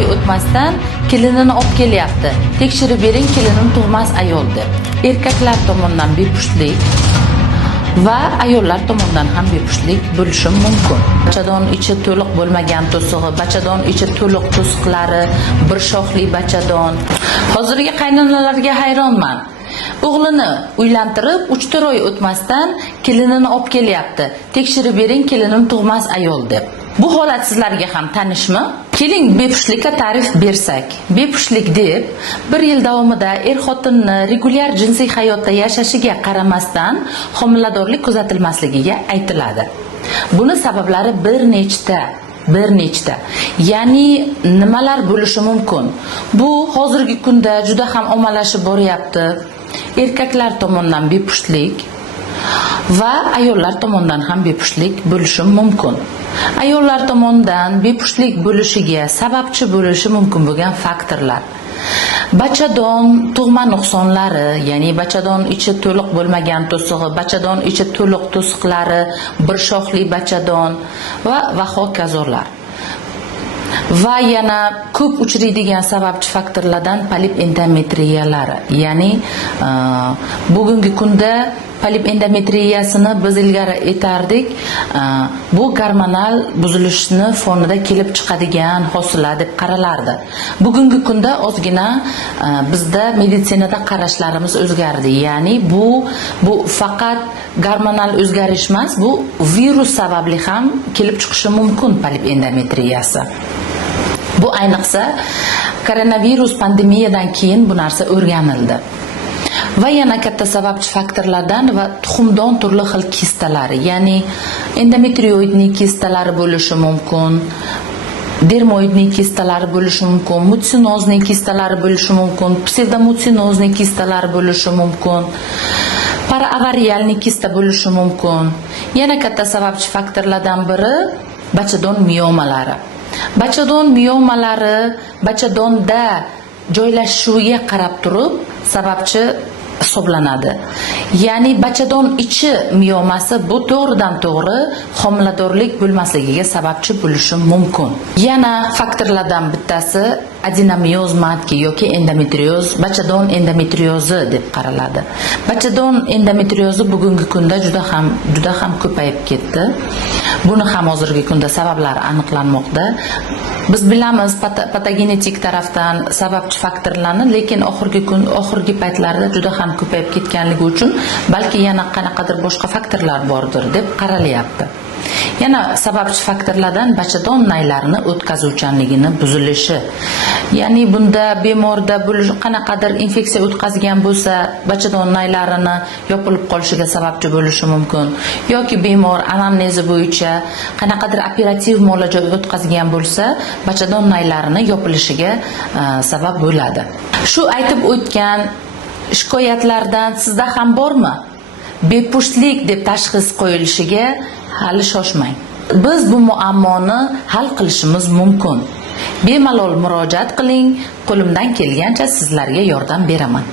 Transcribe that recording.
oy o'tmasdan kelinini olib kelyapti. Tekshirib bering, kelinim tug'mas ayol deb. Erkaklar tomonidan bepushtlik va ayollar tomonidan ham bepushtlik bo'lishi mumkin. Bachadon ichi to'liq bo'lmagan to'sig'i, bachadon ichi to'liq to'siqlari, bir shoxli bachadon. Hozirgi qaynonalarga hayronman. O'g'lini uylantirib, 3-4 oy o'tmasdan kelinini olib kelyapti. Tekshirib bering, kelinim tug'mas ayol deb. Bu holat sizlarga ham tanishmi? Keling bepushtlikka ta'rif bersak. Bepushtlik deb bir yil davomida xotinni regular jinsiy hayotda yashashiga qaramasdan homiladorlik kuzatilmasligiga aytiladi. Buni sabablari bir nechta. Ya'ni nimalar bo'lishi mumkin? Bu hozirgi kunda juda ham ommalashib boryapti. Erkaklar tomonidan bepushtlik va ayollar tomonidan ham bepushtlik bo'lishi mumkin. Ayollar tomonidan bepushtlik bo'lishiga sababchi bo'lishi mumkin bo'lgan faktorlar: bachadon tug'ma nuqsonlari, ya'ni bachadon ichi to'liq bo'lmagan to'sig'i, bachadon ichi to'liq to'siqlari, bir shoxli bachadon va hokazolar. Va yana ko'p uchraydigan sababchi faktorlardan polip endometriyalari, ya'ni bugungi kunda polip endometriyasini biz ilgari aytardik, bu gormonal buzilishni fonida kelib chiqadigan hosil deb qaralardi. Bugungi kunda ozgina bizda meditsinada qarashlarimiz o'zgardi. Ya'ni bu faqat gormonal o'zgarish emas, bu virus sababli ham kelib chiqishi mumkin polip endometriyasi. Bu ayniqsa koronavirus pandemiyadan keyin bu narsa o'rganildi. Va yana katta sababchi faktorlardan va tuxumdon turli xil kistalari, ya'ni endometrioidning kistalari bo'lishi mumkin, dermoidning kistalari bo'lishi mumkin, mutsinozning kistalari bo'lishi mumkin, psevdomutsinozning kistalari bo'lishi mumkin, paraavarialning kista bo'lishi mumkin. Yana katta sababchi faktorlardan biri bachadon miomalari. Bachadon miomalari bachadonda joylashuviga qarab turib sababchi hisoblanadi. Ya'ni bachadon ichi miomasi bu to'g'ridan to'g'ri homiladorlik bo'lmasligiga sababchi bo'lishi mumkin. Yana faktorlardan bittasi adenomioz matki yoki endometrioz, bachadon endometriozi deb qaraladi. Bachadon endometriozi bugungi kunda juda ham ko'payib ketdi. Buni ham hozirgi kunda sabablari aniqlanmoqda. Biz bilamiz patogenetik tarafdan sababchi faktorlarni, lekin oxirgi paytlarda juda ham ko'payib ketganligi uchun balki yana qanaqadir boshqa faktorlar bordir deb qaralyapti. Yana sababchi faktorlardan bachadon naylarini o'tkazuvchanligini buzilishi. Ya'ni bunda bemorda qanaqadir infeksiya o'tkazgan bo'lsa, bachadon naylarini yopilib qolishiga sababchi bo'lishi mumkin. Yoki bemor anamnezi bo'yicha qanaqadir operativ muolaja o'tkazgan bo'lsa, bachadon naylarini yopilishiga sabab bo'ladi. Shu aytib o'tgan shikoyatlardan sizda ham bormi? Bepushtlik deb tashxis qo'yilishiga hali shoshmang. Biz bu muammoni hal qilishimiz mumkin. Bemalol murojaat qiling, qo'limdan kelgancha sizlarga yordam beraman.